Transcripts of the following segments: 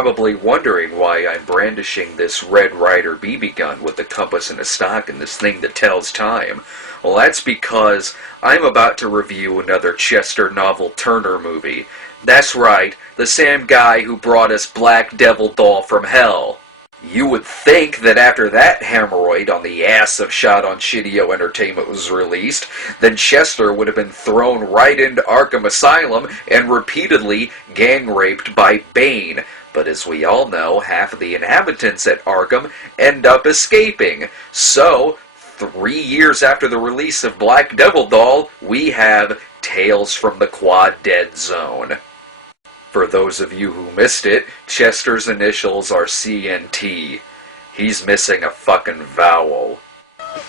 probably wondering why I'm brandishing this Red Ryder BB gun with a compass and a stock and this thing that tells time. Well, that's because I'm about to review another Chester Novell Turner movie. That's right, the same guy who brought us Black Devil Doll from Hell. You would think that after that hemorrhoid on the ass of Shot on Shittio Entertainment was released, then Chester would have been thrown right into Arkham Asylum and repeatedly gang-raped by Bane. But as we all know, half of the inhabitants at Arkham end up escaping. So, 3 years after the release of Black Devil Doll, we have Tales from the Quadead Zone. For those of you who missed it, Chester's initials are CNT. He's missing a fucking vowel.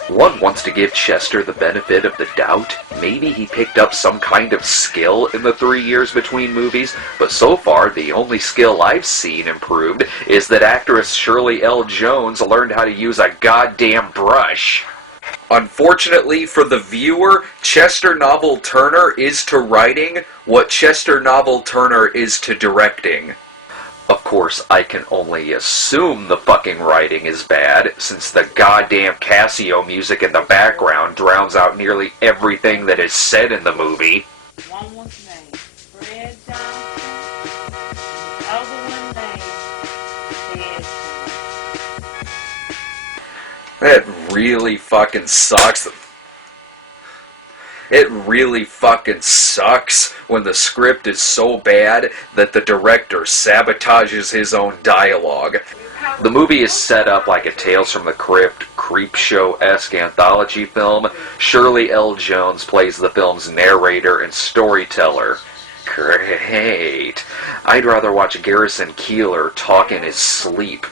One wants to give Chester the benefit of the doubt. Maybe he picked up some kind of skill in the 3 years between movies, but so far the only skill I've seen improved is that actress Shirley L. Jones learned how to use a goddamn brush. Unfortunately for the viewer, Chester Novell Turner is to writing what Chester Novell Turner is to directing. Of course, I can only assume the fucking writing is bad, since the goddamn Casio music in the background drowns out nearly everything that is said in the movie. One was named Fred Johnson, the other one named Ted. That really fucking sucks. It really fucking sucks when the script is so bad that the director sabotages his own dialogue. The movie is set up like a Tales from the Crypt, Creepshow-esque anthology film. Shirley L. Jones plays the film's narrator and storyteller. Great. I'd rather watch Garrison Keillor talk in his sleep.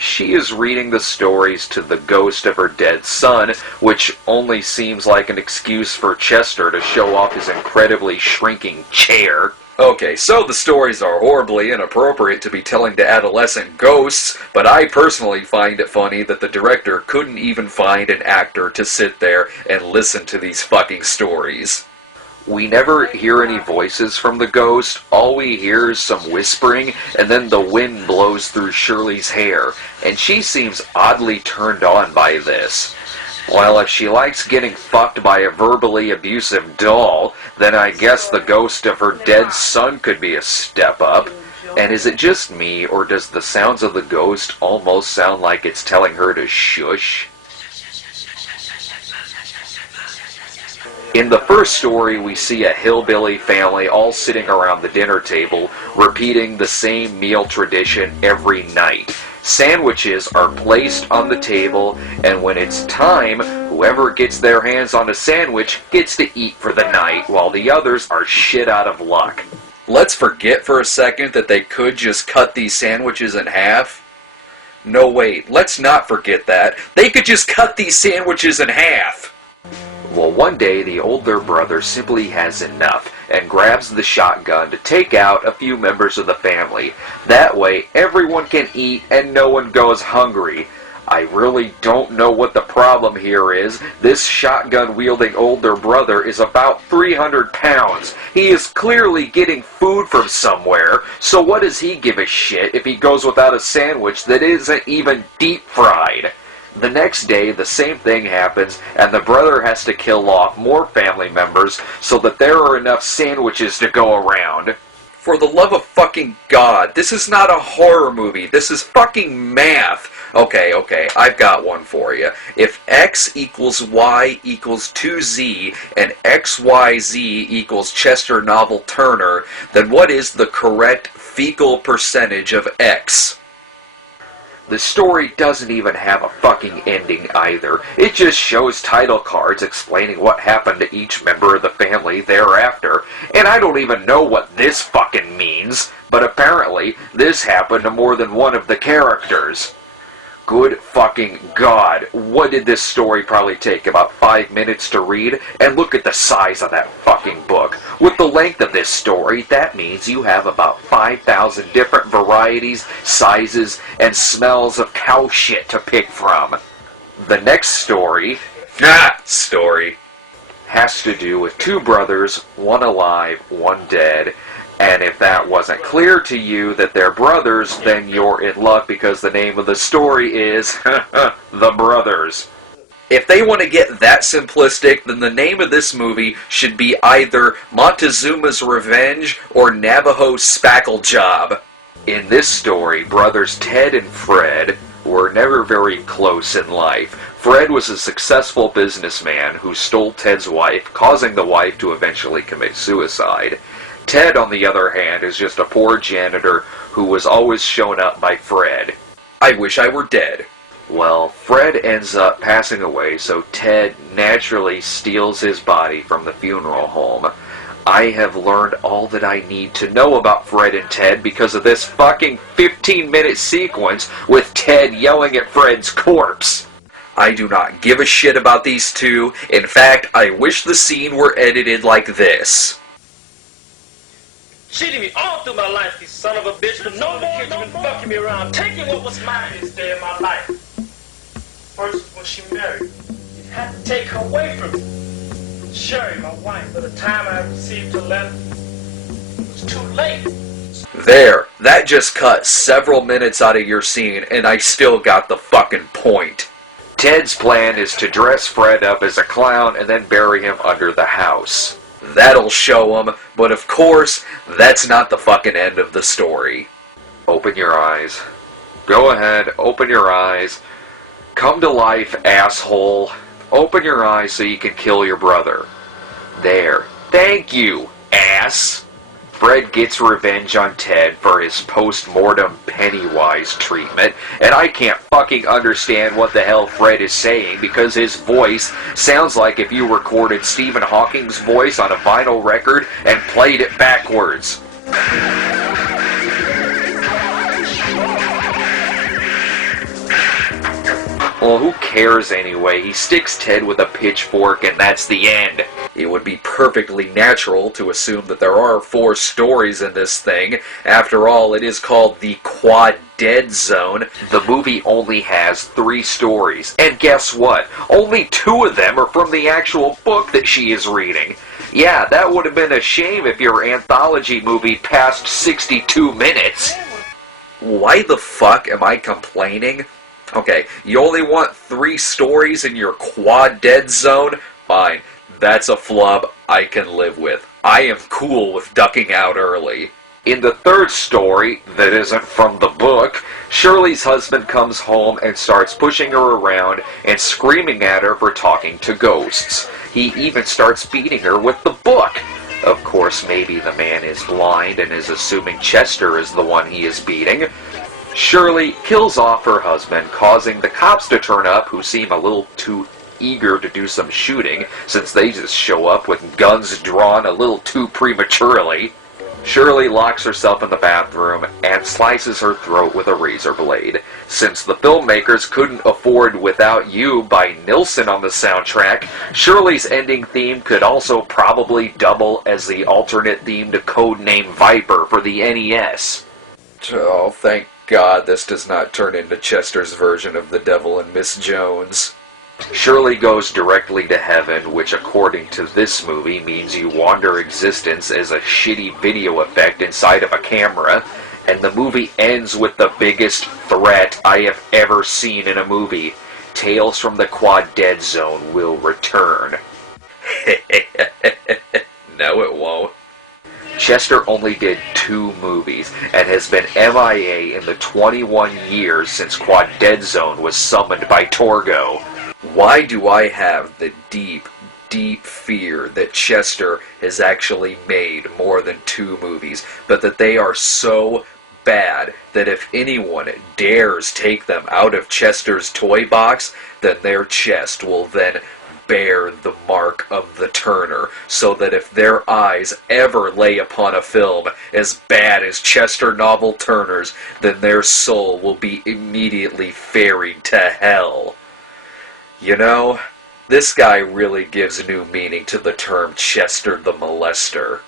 She is reading the stories to the ghost of her dead son, which only seems like an excuse for Chester to show off his incredibly shrinking chair. Okay, so the stories are horribly inappropriate to be telling to adolescent ghosts, but I personally find it funny that the director couldn't even find an actor to sit there and listen to these fucking stories. We never hear any voices from the ghost. All we hear is some whispering, and then the wind blows through Shirley's hair, and she seems oddly turned on by this. Well, if she likes getting fucked by a verbally abusive doll, then I guess the ghost of her dead son could be a step up. And is it just me, or does the sounds of the ghost almost sound like it's telling her to shush? In the first story, we see a hillbilly family all sitting around the dinner table, repeating the same meal tradition every night. Sandwiches are placed on the table, and when it's time, whoever gets their hands on a sandwich gets to eat for the night, while the others are shit out of luck. Let's forget for a second that they could just cut these sandwiches in half. No, wait, let's not forget that. They could just cut these sandwiches in half. Well, one day the older brother simply has enough and grabs the shotgun to take out a few members of the family. That way, everyone can eat and no one goes hungry. I really don't know what the problem here is. This shotgun-wielding older brother is about 300 pounds. He is clearly getting food from somewhere, so what does he give a shit if he goes without a sandwich that isn't even deep-fried? The next day, the same thing happens, and the brother has to kill off more family members so that there are enough sandwiches to go around. For the love of fucking God, this is not a horror movie. This is fucking math. Okay, I've got one for you. If x equals y equals 2z and xyz equals Chester Novell Turner, then what is the correct fecal percentage of x? The story doesn't even have a fucking ending either. It just shows title cards explaining what happened to each member of the family thereafter. And I don't even know what this fucking means, but apparently this happened to more than one of the characters. Good fucking God, what did this story probably take? About 5 minutes to read? And look at the size of that fucking book. With the length of this story, that means you have about 5,000 different varieties, sizes, and smells of cow shit to pick from. The next story has to do with two brothers, one alive, one dead, And if that wasn't clear to you that they're brothers, then you're in luck because the name of the story is The Brothers. If they want to get that simplistic, then the name of this movie should be either Montezuma's Revenge or Navajo's Spackle Job. In this story, brothers Ted and Fred were never very close in life. Fred was a successful businessman who stole Ted's wife, causing the wife to eventually commit suicide. Ted, on the other hand, is just a poor janitor who was always shown up by Fred. I wish I were dead. Well, Fred ends up passing away, so Ted naturally steals his body from the funeral home. I have learned all that I need to know about Fred and Ted because of this fucking 15-minute sequence with Ted yelling at Fred's corpse. I do not give a shit about these two. In fact, I wish the scene were edited like this. Cheating me all through my life, you son of a bitch, but no more, you been fucking me around, taking what was mine this day in my life. First, when she married, you had to take her away from me. Sherry, my wife, by the time I received her letter, it was too late. There, that just cut several minutes out of your scene, and I still got the fucking point. Ted's plan is to dress Fred up as a clown and then bury him under the house. That'll show him, but of course, that's not the fucking end of the story. Open your eyes. Go ahead, open your eyes. Come to life, asshole. Open your eyes so you can kill your brother. There. Thank you, ass. Fred gets revenge on Ted for his post-mortem Pennywise treatment, and I can't fucking understand what the hell Fred is saying because his voice sounds like if you recorded Stephen Hawking's voice on a vinyl record and played it backwards. Well, who cares anyway? He sticks Ted with a pitchfork and that's the end. It would be perfectly natural to assume that there are 4 stories in this thing. After all, it is called the Quadead Zone. The movie only has 3 stories. And guess what? Only 2 of them are from the actual book that she is reading. Yeah, that would have been a shame if your anthology movie passed 62 minutes. Why the fuck am I complaining? Okay, you only want 3 stories in your Quadead Zone? Fine. That's a flub I can live with. I am cool with ducking out early. In the 3rd story, that isn't from the book, Shirley's husband comes home and starts pushing her around and screaming at her for talking to ghosts. He even starts beating her with the book. Of course, maybe the man is blind and is assuming Chester is the one he is beating. Shirley kills off her husband, causing the cops to turn up, who seem a little too eager to do some shooting, since they just show up with guns drawn a little too prematurely. Shirley locks herself in the bathroom and slices her throat with a razor blade. Since the filmmakers couldn't afford Without You by Nilsson on the soundtrack, Shirley's ending theme could also probably double as the alternate theme to Codename Viper for the NES. Oh, thank God this does not turn into Chester's version of The Devil and Miss Jones. Shirley goes directly to heaven, which according to this movie means you wander existence as a shitty video effect inside of a camera, and the movie ends with the biggest threat I have ever seen in a movie. Tales from the Quadead Zone will return. No, it won't. Chester only did 2 movies and has been MIA in the 21 years since Quadead Zone was summoned by Torgo. Why do I have the deep, deep fear that Chester has actually made more than 2 movies, but that they are so bad that if anyone dares take them out of Chester's toy box, then their chest will then bear the mark of the Turner, so that if their eyes ever lay upon a film as bad as Chester Novell Turner's, then their soul will be immediately ferried to hell. You know, this guy really gives new meaning to the term Chester the Molester.